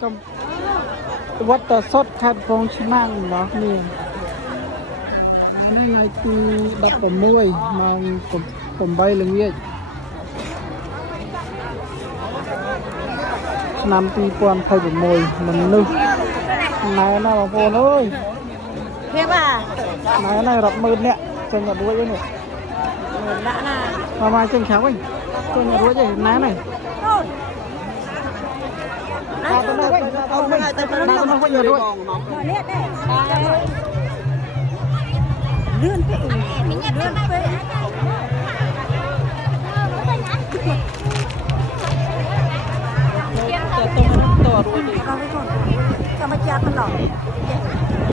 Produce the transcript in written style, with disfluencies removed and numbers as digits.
ก็วัดแต่สดขัดฟองชิมังเนาะนี่ไงตีดับผมมวยมาผมใบเหลืองเวียดนำปีปวนไทยผมมวยมันนึกนายน่ามาโฟนเอ้ย เพียงว่าน ายรับมือเนี่ยเจนอย่าด้วยยังเนี่ย เหมือนละนะ มาเจนแข็งไว้เจนอย่าด้วยยังนายไหน เอาไปเลยเอาไปเลยแต่เป็น นายต้องมาอย่าด้วย เลือดได้เลื่อนไปอีกเลื่อนไปจะต้องตัวรู้ดิเราไม่ก่อนจะมาจับมันหรอก